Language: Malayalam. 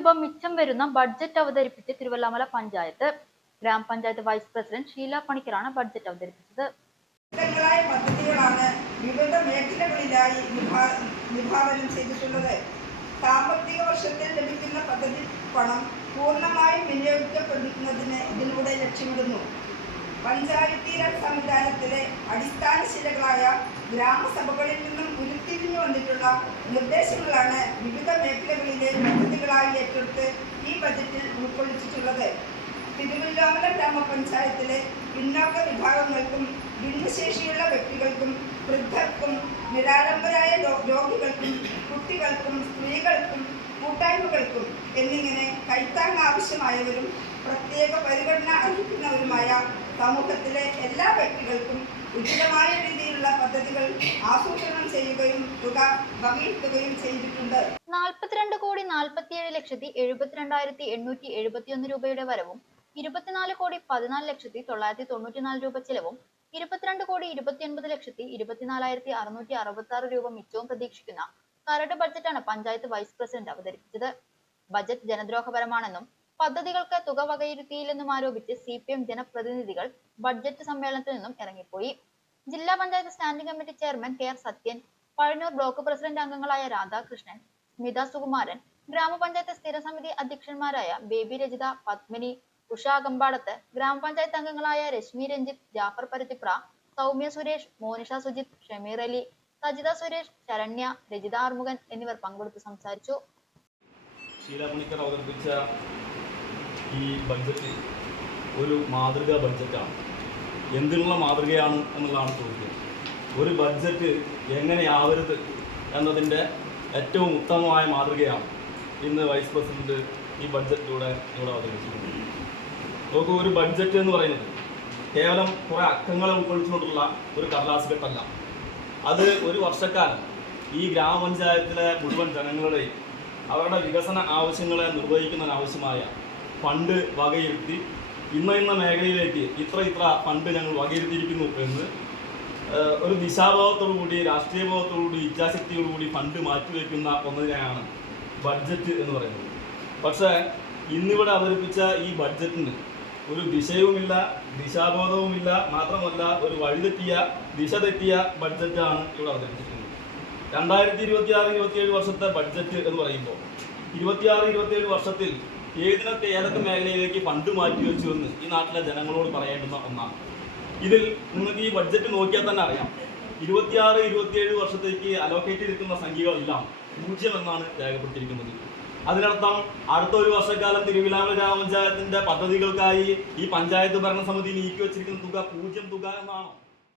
രൂപ മിച്ചം വരുന്ന ബഡ്ജറ്റ് അവതരിപ്പിച്ച് തിരുവല്ലാമല പഞ്ചായത്ത്. ഗ്രാമപഞ്ചായത്ത് വൈസ് പ്രസിഡന്റ് ഷീല പണിക്കറാണ് ബഡ്ജറ്റ് അവതരിപ്പിച്ചത്. പദ്ധതികളാണ് വിവിധ മേഖലകളിലായി വിഭാവനം ചെയ്തിട്ടുള്ളത്. സാമ്പത്തിക വർഷത്തിൽ ലഭിക്കുന്ന പദ്ധതി പണം പൂർണ്ണമായും വിനിയോഗിക്കപ്പെടുന്നതിന് ഇതിലൂടെ ലക്ഷ്യമിടുന്നു. പഞ്ചായത്തി രാജ് സംവിധാനത്തിലെ അടിസ്ഥാന ശിലകളായ ഗ്രാമസഭകളിൽ നിന്നും ഉരുത്തിരിഞ്ഞു വന്നിട്ടുള്ള നിർദ്ദേശങ്ങളാണ് വിവിധ മേഖലകളിലെ പദ്ധതികളായി ഏറ്റെടുത്ത് ഈ ബജറ്റിൽ ഉൾക്കൊള്ളിച്ചിട്ടുള്ളത്. തിരുവല്ലാമല ഗ്രാമപഞ്ചായത്തിലെ പിന്നോക്ക വിഭാഗങ്ങൾക്കും ഭിന്നശേഷിയുള്ള വ്യക്തികൾക്കും വൃദ്ധർക്കും നിരാലംബരായ രോഗികൾക്കും കുട്ടികൾക്കും സ്ത്രീകൾക്കും കൂട്ടായ്മകൾക്കും എന്നിങ്ങനെ കൈത്താങ് ആവശ്യമായവരും പ്രത്യേക പരിഗണന അർഹിക്കുന്നവരുമായ സമൂഹത്തിലെ എല്ലാ വ്യക്തികൾക്കും ഉചിതമായ രീതിയിലുള്ള പദ്ധതികൾ ആസൂത്രണം ചെയ്യുകയും തുക വകയിരുത്തുകയും ചെയ്തിട്ടുണ്ട്. 42,47,72,871 രൂപയുടെ വരവും 24,14,994 രൂപ ചെലവും 22,29,24,666 രൂപ മിച്ചവും പ്രതീക്ഷിക്കുന്ന കരട് ബഡ്ജറ്റാണ് പഞ്ചായത്ത് വൈസ് പ്രസിഡന്റ് അവതരിപ്പിച്ചത്. ബജറ്റ് ജനദ്രോഹപരമാണെന്നും പദ്ധതികൾക്ക് തുക വകയിരുത്തിയില്ലെന്നും ആരോപിച്ച് CPM ജനപ്രതിനിധികൾ ബഡ്ജറ്റ് സമ്മേളനത്തിൽ നിന്നും ഇറങ്ങിപ്പോയി. ജില്ലാ panchayat standing committee chairman KR Sathyan, Pazhanjur block president അംഗങ്ങളായ രാധാകൃഷ്ണൻ, സ്മിത സുകുമാരൻ, ഗ്രാമപഞ്ചായത്ത് സ്ഥിരസമിതി അധ്യക്ഷന്മാരായ ബേബി രജിത, പത്മിനി, ഉഷ അകമ്പാടത്ത്, ഗ്രാമപഞ്ചായത്ത് അംഗങ്ങളായ രശ്മി രഞ്ജിത്ത്, ജാഫർ പരുത്തിപ്ര, സൗമ്യ സുരേഷ്, മോനിഷ സുജിത്, ഷമീർ അലി, സജിത സുരേഷ്, ശരണ്യ, രജിത ആർമുഖൻ എന്നിവർ പങ്കെടുത്ത് സംസാരിച്ചു. ഷീല പണിക്കർ അവതരിപ്പിച്ച ഈ ബഡ്ജറ്റ് ഒരു മാതൃകാ ബഡ്ജറ്റാണ്. എന്തിനുള്ള മാതൃകയാണ് എന്നുള്ളതാണ് ചോദ്യം. ഒരു ബഡ്ജറ്റ് എങ്ങനെയാവരുത് എന്നതിൻ്റെ ഏറ്റവും ഉത്തമമായ മാതൃകയാണ് ഇന്ന് വൈസ് പ്രസിഡന്റ് ഈ ബഡ്ജറ്റിലൂടെ ഇവിടെ അവതരിപ്പിച്ചിട്ടുണ്ട്. നമുക്ക് ഒരു ബഡ്ജറ്റ് എന്ന് പറയുന്നത് കേവലം കുറേ അക്കങ്ങളെ ഉൾക്കൊള്ളിച്ചുകൊണ്ടുള്ള ഒരു കടലാസ് കെട്ടല്ല. അത് ഒരു വർഷക്കാലം ഈ ഗ്രാമപഞ്ചായത്തിലെ മുഴുവൻ ജനങ്ങളുടെയും അവരുടെ വികസന ആവശ്യങ്ങളെ നിർവഹിക്കുന്നതിനാവശ്യമായ ഫണ്ട് വകയിരുത്തി ഇന്ന മേഖലയിലേക്ക് ഇത്ര ഫണ്ട് ഞങ്ങൾ വകയിരുത്തിയിരിക്കുന്നു എന്ന് ഒരു ദിശാബോധത്തോടുകൂടി, രാഷ്ട്രീയബോധത്തോടുകൂടി, ഇച്ഛാശക്തിയോടുകൂടി ഫണ്ട് മാറ്റിവെക്കുന്ന ഒന്നതിനെയാണ് ബഡ്ജറ്റ് എന്ന് പറയുന്നത്. പക്ഷേ ഇന്നിവിടെ അവതരിപ്പിച്ച ഈ ബഡ്ജറ്റിന് ഒരു ദിശയുമില്ല, ദിശാബോധവുമില്ല, മാത്രമല്ല ഒരു ദിശ തെറ്റിയ ബഡ്ജറ്റാണ് ഇവിടെ അവതരിപ്പിച്ചിട്ടുള്ളത്. 2026-27 വർഷത്തെ ബഡ്ജറ്റ് എന്ന് പറയുമ്പോൾ 26-27 വർഷത്തിൽ ഏതൊക്കെ മേഖലയിലേക്ക് ഫണ്ട് മാറ്റി വെച്ചു എന്ന് ഈ നാട്ടിലെ ജനങ്ങളോട് പറയേണ്ടുന്ന ഒന്നാണ്. ഇതിൽ നിങ്ങൾക്ക് ഈ ബഡ്ജറ്റ് നോക്കിയാൽ തന്നെ അറിയാം, 26-27 വർഷത്തേക്ക് അലോക്കേറ്റ് ചെയ്തിരിക്കുന്ന സംഖ്യകളെല്ലാം 0 എന്നാണ് രേഖപ്പെടുത്തിയിരിക്കുന്നത്. അതിനർത്ഥം അടുത്ത ഒരു വർഷക്കാലം തിരുവില്ലാമല ഗ്രാമപഞ്ചായത്തിന്റെ പദ്ധതികൾക്കായി ഈ പഞ്ചായത്ത് ഭരണസമിതി നീക്കി വെച്ചിരിക്കുന്ന തുക 0 തുക എന്നാണോ?